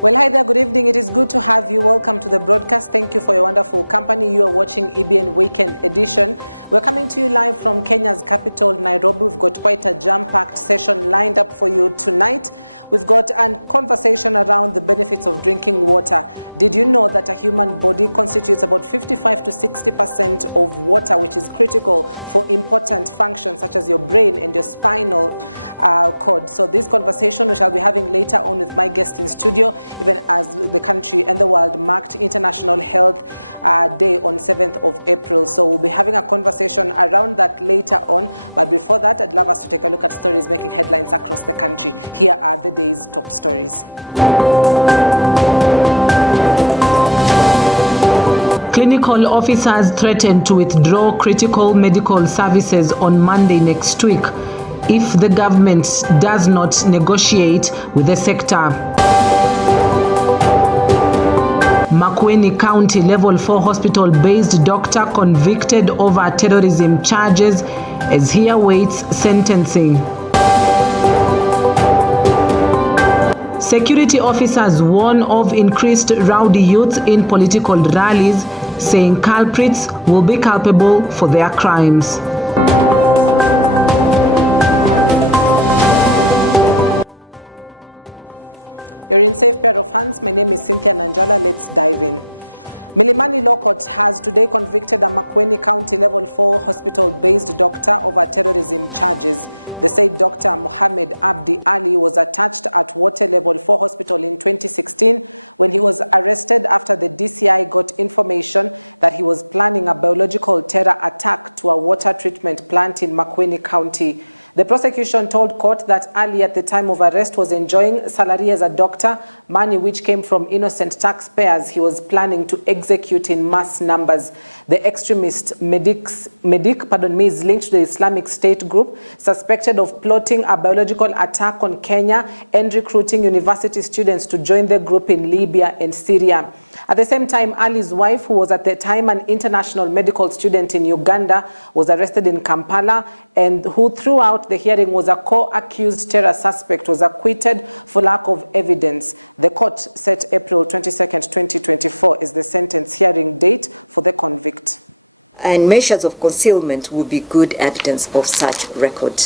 Well, hi there, good evening. It is good to have you. Welcome to the broadcast. Thank you for your wonderful company. You are watching EBN Weekend Edition. We're coming to you live from Kenya's capital, Nairobi. We've got quite a jam-packed session lined up for you tonight. We've got a conversation around the benefits of drinking water. Did you know that a human body constitutes about 55 to 60% of water, which is critical for important functions such as your brain and your spinal cord? So this conversation we shall be having later on with my guest in studio, even as the country and the world marked International Health Day on 7th of April. So we'll be having a conversation around that later on. But before that, I'd love us to take a look at stories making headlines across the country. Here are the day's top stories. Clinical officers threatened to withdraw critical medical services on Monday next week if the government does not negotiate with the sector. Makueni County Level 4 hospital-based doctor convicted over terrorism charges as he awaits sentencing. Security officers warn of increased rowdy youth in political rallies, saying culprits will be culpable for their crimes. You're in safe pair of hands. My name is Cynthia Nanjala. Let's dive in. Milimani Law Court has today convicted a Makueni County Level 4 hospital-based doctor over terrorism charges. The said Dr. Mohammed Abdi Ali was attached at Water Level 4 Hospital in 2016 when he was arrested after the DCI got information that he was planning a biological terror attack to a water treatment plant in Makueni County. The prosecution told court that Ali at the time of arrest was enjoying salary as a doctor, money which came from innocent taxpayers he was planning to execute in mass numbers. The extremist medic is linked to the Islamic State group, suspected of plotting a biological attack on Kenya and recruiting university students to join the group in Libya and Syria. At the same time, Ali's wife, who was at the time an international medical student in Uganda, was arrested in Kampala, and who throughout the hearing was a co-accused terror suspect, was acquitted for lack of evidence. The court set April 22nd, 2024 as the sentence hearing date for the convict. And measures of concealment would be good evidence of such record.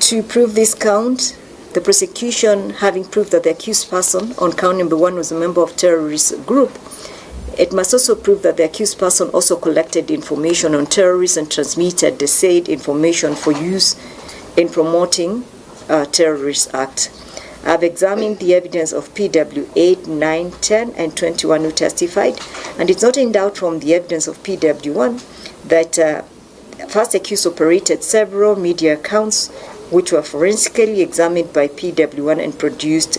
To prove this count, the prosecution, having proved that the accused person on count number 1 was a member of terrorist group, it must also prove that the accused person also collected information on terrorists and transmitted the said information for use in promoting a terrorist act. I've examined the evidence of PW 8, 9, 10, and 21 who testified, and it's not in doubt from the evidence of PW 1 that first accused operated several media accounts which were forensically examined by PW1 and produced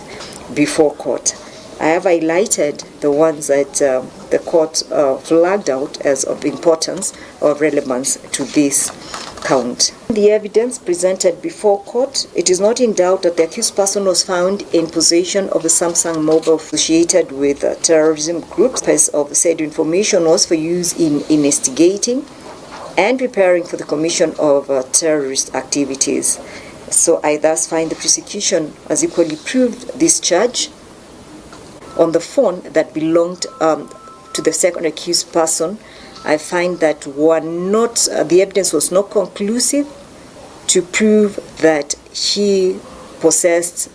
before court. I have highlighted the ones that the court flagged out as of importance or relevance to this count. The evidence presented before court, it is not in doubt that the accused person was found in possession of a Samsung mobile associated with terrorism groups. The purpose of said information was for use in investigating and preparing for the commission of terrorist activities. So I thus find the prosecution has equally proved this charge on the phone that belonged to the second accused person. I find that the evidence was not conclusive to prove that he possessed.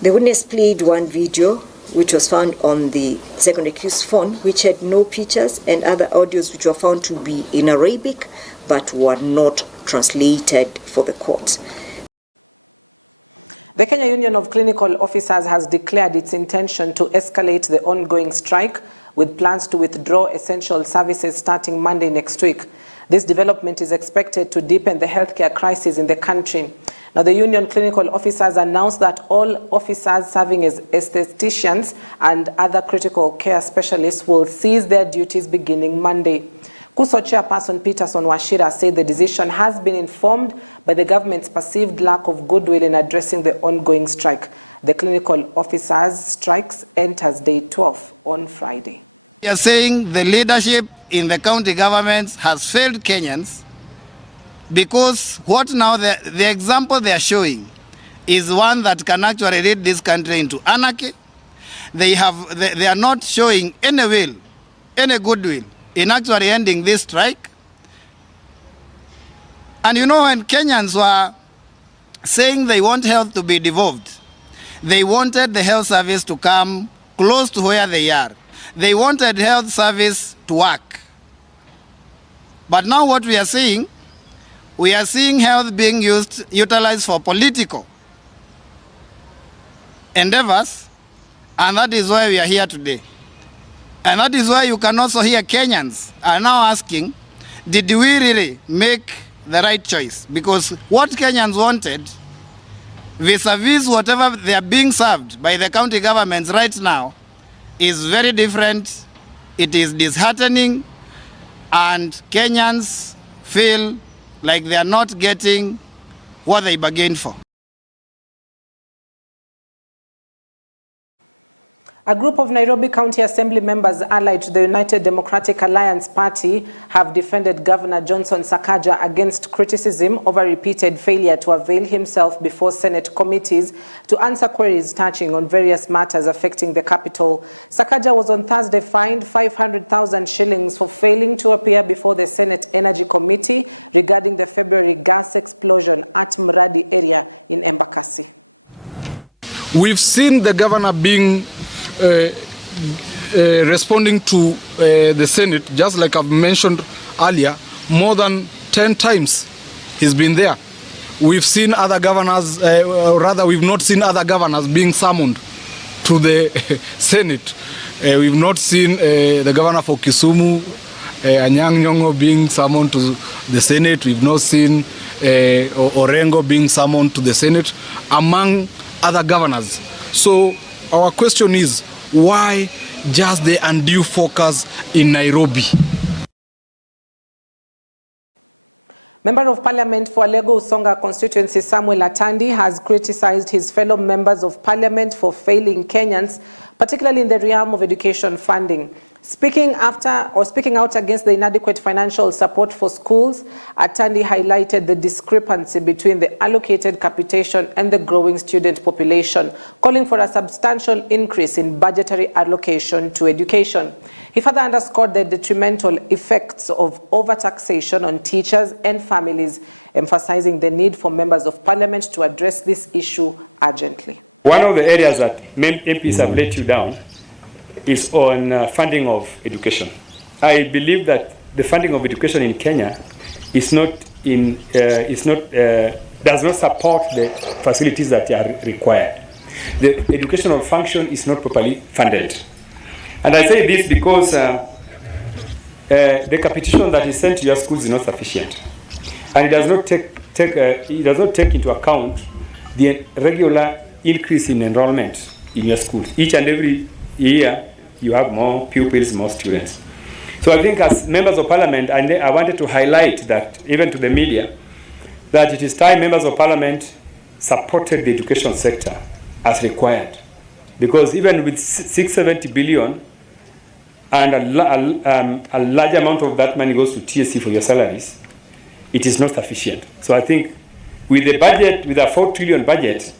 The witness played one video which was found on the second accused phone, which had no pictures, and other audios which were found to be in Arabic but were not translated for the court. The Kenya Union of Clinical Officers has declared its intention to escalate the ongoing strike, with plans to withdraw essential services starting Monday next week. This development is expected to deepen the healthcare crisis in the country. Now, the union clinical officers announced that all officers serving as aestheticians and other critical care specialists will cease their duties beginning Monday. KUSO chairperson Peterson Washira said the decision has been informed by the government's perceived lack of goodwill in addressing the ongoing strike. The clinical officers' strikes enters day 12 on Friday. We are saying the leadership in the county governments has failed Kenyans, because what now the example they are showing is one that can actually lead this country into anarchy, they are not showing any will, any goodwill in actually ending this strike. And you know, when Kenyans were saying they want health to be devolved, they wanted the health service to come close to where they are. They wanted health service to work. But now what we are seeing health being utilized for political endeavors, and that is why we are here today. And that is why you can also hear Kenyans are now asking, did we really make the right choice? Because what Kenyans wanted, vis-a-vis whatever they are being served by the county governments right now, is very different. It is disheartening, and Kenyans feel like they are not getting what they bargained for. A group of Nairobi County Assembly members allied to the United Democratic Alliance Party have defended Governor Johnson Sakaja against criticism over repeated failure to avail himself before Senate committees to answer queries touching on various matters affecting the capital. Sakaja was on Thursday fined 500,000 shillings for failing to appear before the Senate Energy Committee regarding the February gas explosion at Muradi area in Embakasi. We've seen the governor being responding to the Senate, just like I've mentioned earlier, more than 10 times he's been there. We've seen other governors, rather we've not seen other governors being summoned to the Senate. We've not seen the governor for Kisumu, Anyang' Nyong'o, being summoned to the Senate. We've not seen Orengo being summoned to the Senate, among other governors. So our question is, why just the undue focus in Nairobi? Member of Parliament for Alego Usonga constituency Samuel Atandi has criticized his fellow members of Parliament for failing Kenyans, particularly in the realm of education funding. Speaking out against the inadequate financial support for schools, Atandi highlighted the discrepancy between the allocated capitation and the growing student population, calling for a substantial increase in budgetary allocation to education. He further underscored the detrimental effects of overtaxation on teachers and families, emphasizing the need for members of Parliament to address this issue urgently. One of the areas that MPs have let you down is on funding of education. I believe that the funding of education in Kenya is does not support the facilities that are required. The educational function is not properly funded. And I say this because the capitation that is sent to your schools is not sufficient, and it does not take into account the regular increase in enrollment in your schools. Each and every year, you have more pupils, more students. So I think as members of Parliament, I wanted to highlight that, even to the media, that it is time members of Parliament supported the education sector as required. Because even with 670 billion, and a large amount of that money goes to TSC for your salaries, it is not sufficient. So I think with the budget, with a 4 trillion budget,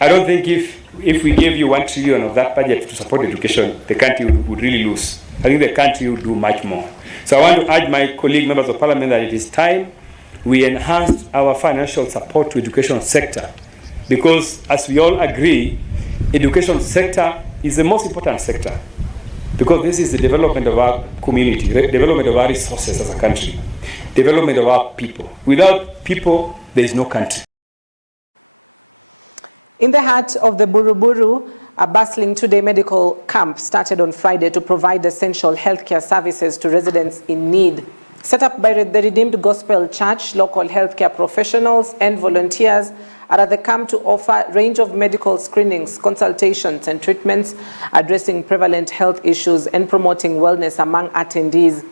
I don't think if we gave you 1 trillion of that budget to support education, the country would really lose. I think the country would do much more. So I want to urge my colleague members of Parliament that it is time we enhance our financial support to education sector, because as we all agree, education sector is the most important sector, because this is the development of our community, development of our resources as a country, development of our people. Without people, there is no country. In the heart of the Buruburu, a bustling two-day medical camp started on Friday to provide essential healthcare services to residents in need. Set up by the Redeemed Gospel Church, local healthcare professionals and volunteers are at the camp to offer a range of medical screenings, consultations and treatments, addressing prevalent health issues and promoting wellness among attendees.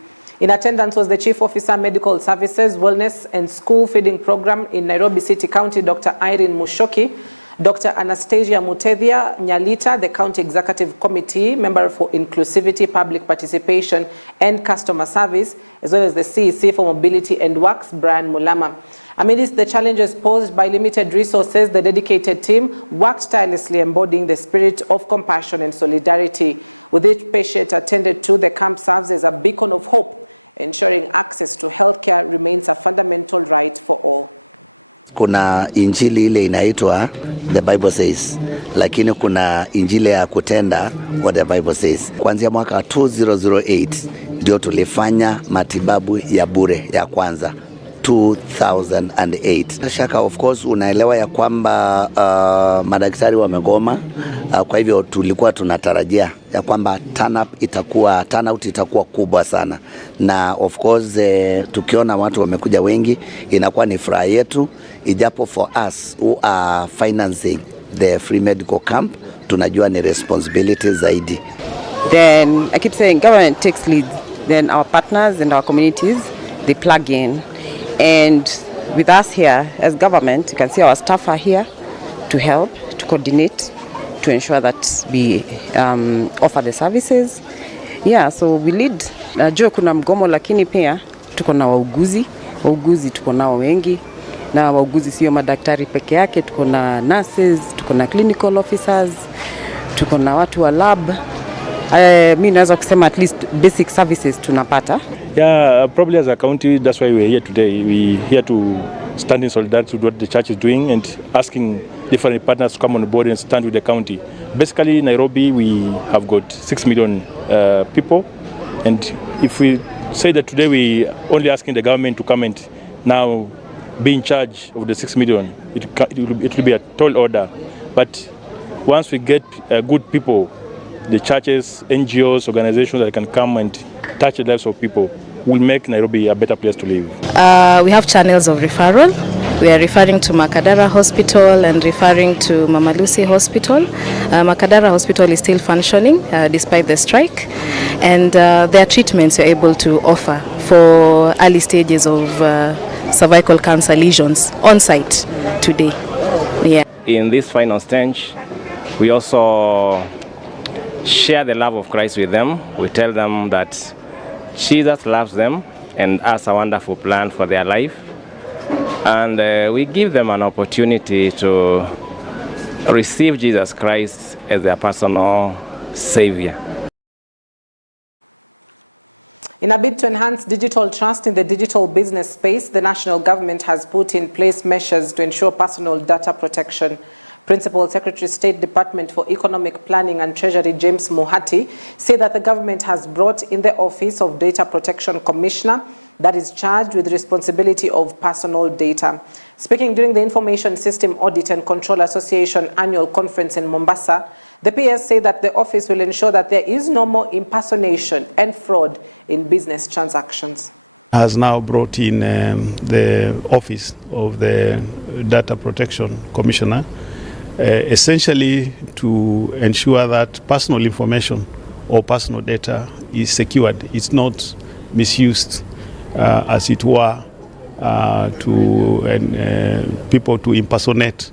In attendance was the Chief Officer, Medical Services, Wellness and School Feeding Program in Nairobi City County, Dr. Irene Mushoki, Dr. Anastasia Mutethia Nyalita, the County Executive Committee, Member for Inclusivity, Public Participation and Customer Service, as well as the CEC for Mobility and Works, Brian Mulama. Amidst the challenges posed by limited resources, the dedicated team worked tirelessly, embodying the spirit of compassion and solidarity. With each patient attended to, the camp serves as a beacon of hope, ensuring access to healthcare remains a fundamental right for all. Kuna injili ile inaitwa the Bible says, lakini kuna injili ya kutenda what the Bible says. Kuanzia mwaka 2008 ndio tulifanya matibabu ya bure ya kwanza 2008. Shaka of course unaelewa ya kwamba madaktari wamegoma, kwa hivyo tulikuwa tunatarajia ya kwamba turnout itakuwa kubwa sana, na of course tukiona watu wamekuja wengi inakuwa ni furaha yetu, ijapo for us who are financing the free medical camp tunajua ni responsibility zaidi. Then I keep saying government takes lead, then our partners and our communities they plug in. And with us here as government, you can see our staff are here to help, to coordinate, to ensure that we offer the services. Yeah, so we lead. Najua kuna mgomo lakini pia tuko na wauguzi tuko nao wengi, na wauguzi sio madaktari peke yake, tuko na nurses, tuko na clinical officers, tuko na watu wa lab. Mimi naweza kusema at least basic services tunapata. Yeah, probably as a county, that's why we're here today. We're here to stand in solidarity with what the church is doing and asking different partners to come on board and stand with the county. Basically, in Nairobi, we have got 6 million people. And if we say that today we only asking the government to come and now be in charge of the 6 million, it will be a tall order. But once we get good people, the churches, NGOs, organizations that can come and touch the lives of people, will make Nairobi a better place to live. We have channels of referral. We are referring to Makadara Hospital and referring to Mama Lucy Hospital. Makadara Hospital is still functioning despite the strike, and their treatments are able to offer for early stages of cervical cancer lesions on site today. Yeah. In this final stage, we also share the love of Christ with them. We tell them that Jesus loves them and has a wonderful plan for their life. And we give them an opportunity to receive Jesus Christ as their personal Savior. In a bid to enhance digital trust in the digital business space, the national government has put in place measures to ensure personal data protection. Principal Secretary State Department for Economic Planning and Treasury James Muhati said that the government has brought in the Office of Data Protection Commissioner that is charged with responsibility of personal data. Speaking during the Information System Audit and Control Association annual conference in Mombasa, the PS said that the office will ensure that there is no more impersonation and fraud in business transactions. Has now brought in the Office of the Data Protection Commissioner, essentially to ensure that personal information or personal data is secured. It's not misused, as it were, to people to impersonate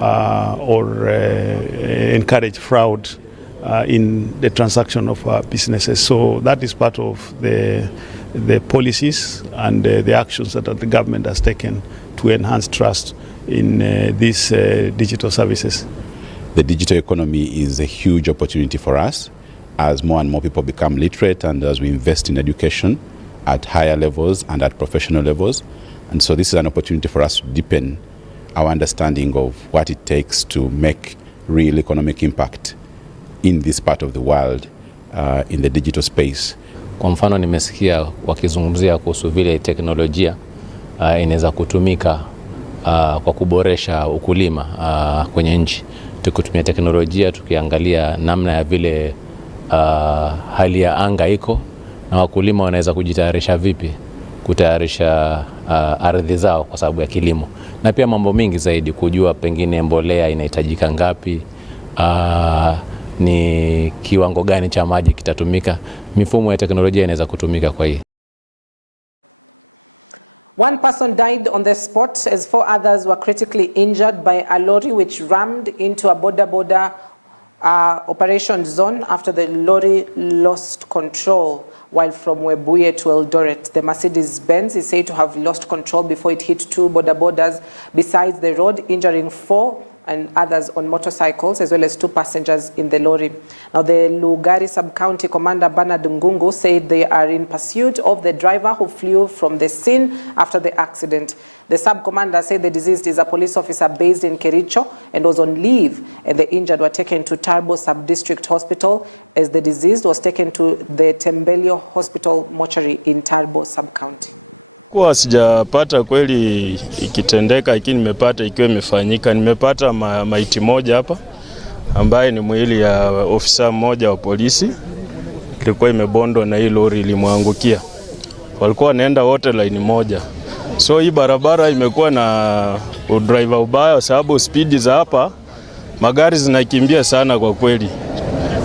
or encourage fraud in the transaction of businesses. So that is part of the policies and the actions that the government has taken to enhance trust in these digital services. The digital economy is a huge opportunity for us as more and more people become literate and as we invest in education at higher levels and at professional levels. And so this is an opportunity for us to deepen our understanding of what it takes to make real economic impact in this part of the world, in the digital space. Kwa mfano nimesikia wakizungumzia kuhusu vile teknolojia inaweza kutumika kwa kuboresha ukulima kwenye nchi. Tukitumia teknolojia tukiangalia namna ya vile hali ya anga iko na wakulima wanaweza kujitayarisha vipi kutayarisha ardhi zao kwa sababu ya kilimo, na pia mambo mingi zaidi, kujua pengine mbolea inahitajika ngapi, ni kiwango gani cha maji kitatumika. Mifumo ya teknolojia inaweza kutumika kwa hii. One person died on the spot as 4 others were critically injured by a lorry which rammed into a border operation zone after the lorry lost control. while from Webuye to Eldoret. The Mercedes-Benz is said to have lost control before it hit two boarders besides the road, injuring 4 and others on motorcycles, as well as 2 passengers in the lorry. Now, the Lugari Sub-County Commander Bernard Ngungu said they are in pursuit of the driver who flew from the scene after the accident. The sub-commander said the deceased is a police officer based in Kericho and was on leave, and the injured were taken to Tarbo Sub-District Hospital as the deceased was taken to the Tembelio Hospital mortuary in Tarbo Sub-County. Kwa sijapata kweli ikitendeka, lakini nimepata ikiwa imefanyika. Nimepata maiti moja hapa ambaye ni mwili ya ofisa mmoja wa polisi, ilikuwa imebondwa na hii lori ilimwangukia. Walikuwa wanaenda wote line moja. So hii barabara imekuwa na driver ubaya sababu speed za hapa magari zinakimbia sana kwa kweli.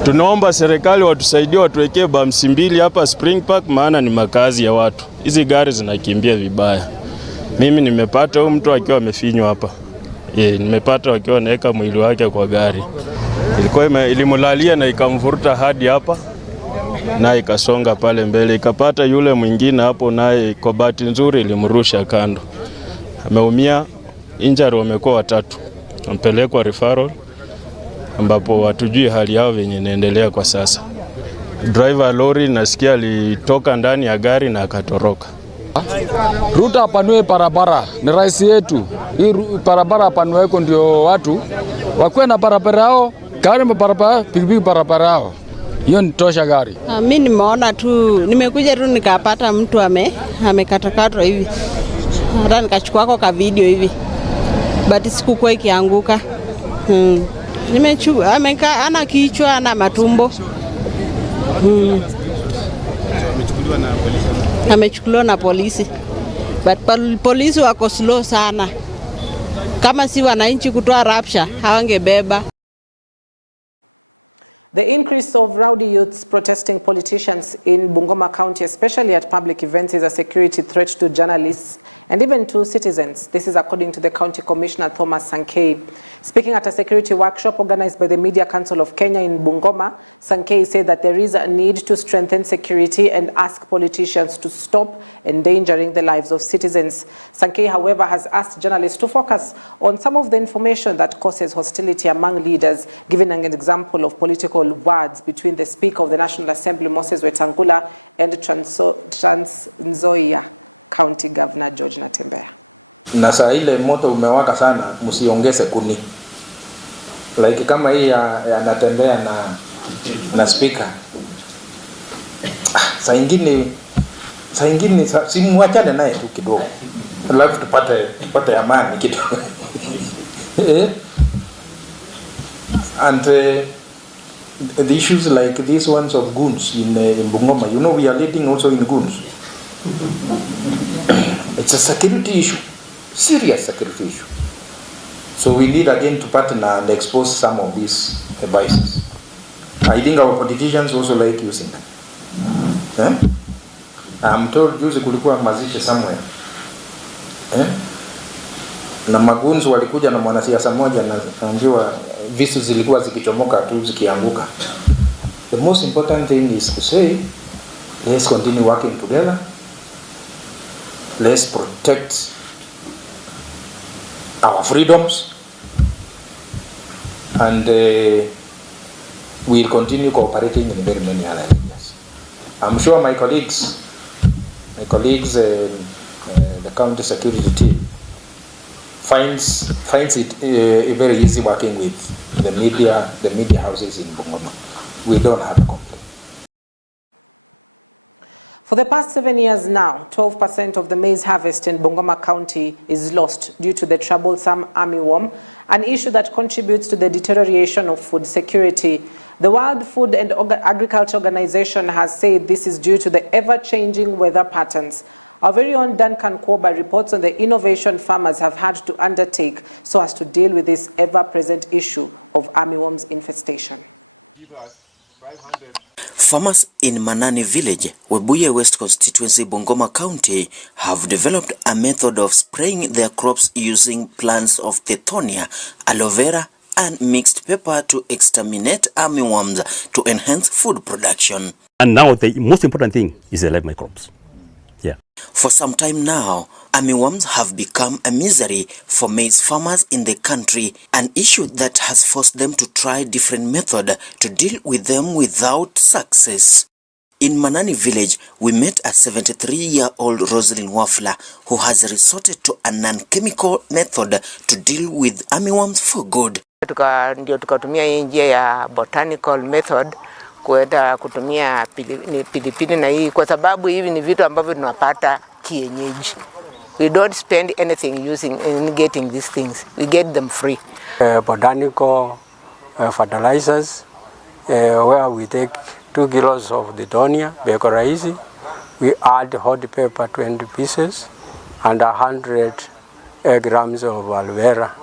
Tunaomba serikali watusaidie, watuwekee bumps mbili hapa Spring Park, maana ni makazi ya watu. Hizi gari zinakimbia vibaya. Mimi nimepata huyu mtu akiwa amefinywa hapa. Nimepata akiwa anaweka mwili wake kwa gari. Ilikuwa ilimulalia na ikamvuruta hadi hapa na ikasonga pale mbele, ikapata yule mwingine hapo, naye kwa bahati nzuri ilimrusha kando. Ameumia, injury wamekuwa 3. Ampelekwa referral ambapo watujui hali yao venye inaendelea kwa sasa. Driver lori nasikia alitoka ndani ya gari na akatoroka. Ruta apanue barabara, ni rais yetu. Hii barabara apanueko ndio watu wakuwe na barabara yao, gari barabara, pikipiki barabara yao. Hiyo ni tosha gari. Mimi nimeona tu, nimekuja tu nikapata mtu amekatakatwa hivi. Hata nikachukua kwa video hivi. But sikukuwa ikianguka. Nimechukua ana kichwa, ana matumbo. Amechukuliwa na polisi. But polisi wako slow sana. Kama si wananchi kutoa rapsha, hawangebeba. The increase of rowdy youths protesting politicians in Bungoma County, especially at public events, is a security threat to journalists and even to citizens. This is according to the County Commissioner Thomas Sankei. Speaking at a security workshop organized by the Media Council of Kenya in Bungoma, Sankei said that there is a need to strengthen security and ask politicians to stop endangering the lives of citizens. Sankei, however, has asked journalists to focus on some of the information that causes hostility among leaders, giving an example of political words between the Speaker of the National Assembly, Moses Wetangula, and Trans Nzoia County Governor George Natembeya. Na saa ile moto umewaka sana, msiongeze kuni. Like kama hii ya Natembeya na Speaker. Saa ingine simuachane naye tu kidogo. Alafu tupate amani kidogo. And the issues like these ones of goons in Bungoma, you know, we are leading also in goons. It's a security issue, serious security issue. So we need again to partner and expose some of these devices. I think our politicians also like using them. I'm told juzi kulikuwa mazishi somewhere. Na magunzi walikuja na mwanasiasa mmoja na anajua visu zilikuwa zikichomoka tu zikianguka. The most important thing is to say, let's continue working together. Let's protect our freedoms, and we'll continue cooperating in very many other areas. I'm sure my colleagues, the county security team finds it very easy working with the media houses in Bungoma. We don't have a complaint. For the past 7 years now, 12% of the maize harvest in Bungoma County is lost due to the troublesome armyworm, an issue that contributes to the deterioration of food security. The World Food and Agriculture Organization has said this is due to the ever-changing weather patterns. Our very own Duncan Koba reports on the innovation farmers have had to undertake so as to deal with this ever-present issue of armyworms infestation. Farmers in Manani village, Webuye West constituency, Bungoma County, have developed a method of spraying their crops using plants of Tithonia, aloe vera, and mixed pepper to exterminate armyworms to enhance food production. And now the most important thing is the live microbes. Yeah. For some time now, armyworms have become a misery for maize farmers in the country, an issue that has forced them to try different methods to deal with them without success. In Manani village, we met a 73-year-old Rosalind Wafula who has resorted to a non-chemical method to deal with armyworms for good. Ndio tukatumia hii njia ya botanical method kuenda kutumia pilipili na hii kwa sababu hivi ni vitu ambavyo tunapata kienyeji. We don't spend anything using in getting these things. We get them free. Botanical fertilizers where we take 2 kilos of the donia, bekoraisi. We add hot pepper 20 pieces and 100 grams of aloe vera.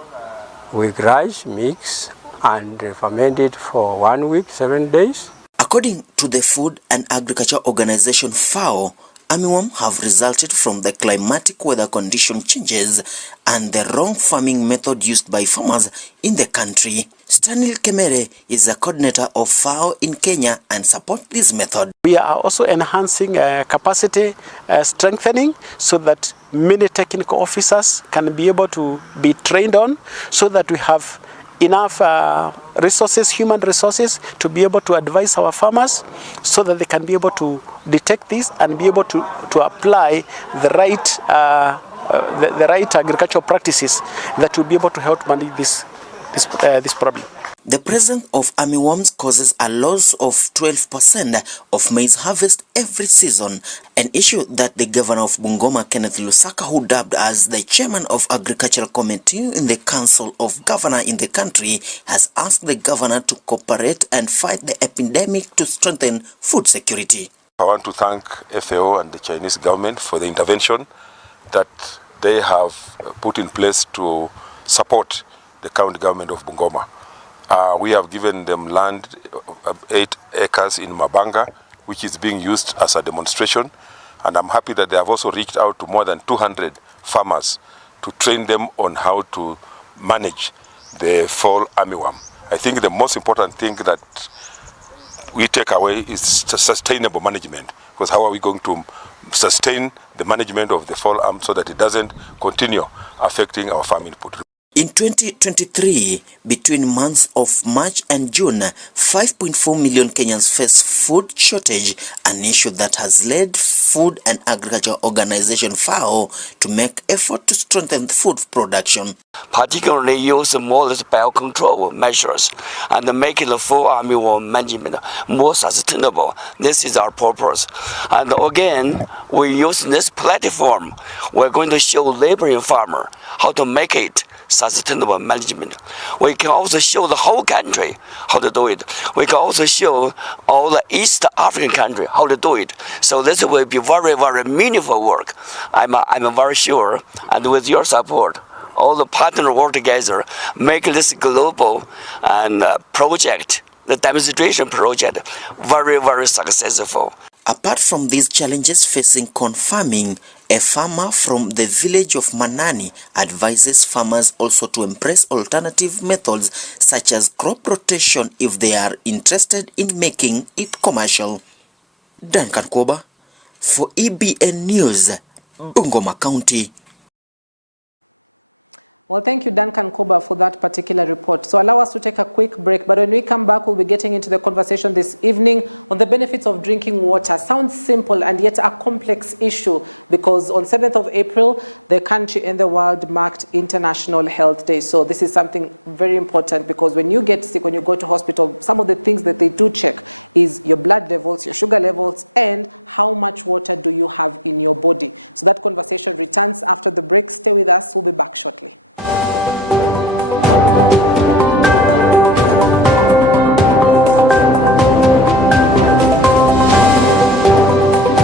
We crush, mix and ferment it for 1 week, 7 days. According to the Food and Agriculture Organization FAO, armyworms have resulted from the climatic weather condition changes and the wrong farming method used by farmers in the country. Stanley Kemere is a coordinator of FAO in Kenya and supports this method. We are also enhancing capacity strengthening so that many technical officers can be able to be trained on, so that we have enough resources, human resources, to be able to advise our farmers so that they can be able to detect this and be able to apply the right agricultural practices that will be able to help manage this problem. The presence of armyworms causes a loss of 12% of maize harvest every season, an issue that the governor of Bungoma, Kenneth Lusaka, who dubbed as the chairman of Agricultural Committee in the Council of Governors in the country, has asked the governor to cooperate and fight the epidemic to strengthen food security. I want to thank FAO and the Chinese government for the intervention that they have put in place to support the county government of Bungoma. We have given them land, 8 acres in Mabanga, which is being used as a demonstration. And I'm happy that they have also reached out to more than 200 farmers to train them on how to manage the fall armyworm. I think the most important thing that we take away is sustainable management. Because how are we going to sustain the management of the fall arm so that it doesn't continue affecting our farm input? In 2023, between months of March and June, 5.4 million Kenyans face food shortage, an issue that has led Food and Agriculture Organization FAO to make effort to strengthen food production. Particularly use more biocontrol measures and making the fall armyworm management more sustainable. This is our purpose. And again, we use this platform. We're going to show laboring farmer how to make it sustainable management. We can also show the whole country how to do it. We can also show all the East African country how to do it. So this will be very, very meaningful work. I'm very sure, and with your support, all the partners work together, make this global and project, the demonstration project, very, very successful. Apart from these challenges facing corn farming, a farmer from the village of Manani advises farmers also to embrace alternative methods such as crop rotation if they are interested in making it commercial. Duncan Koba for EBN News, Bungoma County. Well, thank you, Duncan Koba, for that particular report. So allow us to take a quick break. But when we come back, we'll be getting into the conversation this evening on the benefits of drinking water. Sounds simple and yet a complex issue, because on 7th of April, the country and the world marked International Health Day. So this is something very important, because when you get sick, when you go to hospital, some of the things that they do check is your blood levels, your sugar levels, and how much water do you have in your body. So that conversation returns after the break. Stay with us. We'll be back shortly.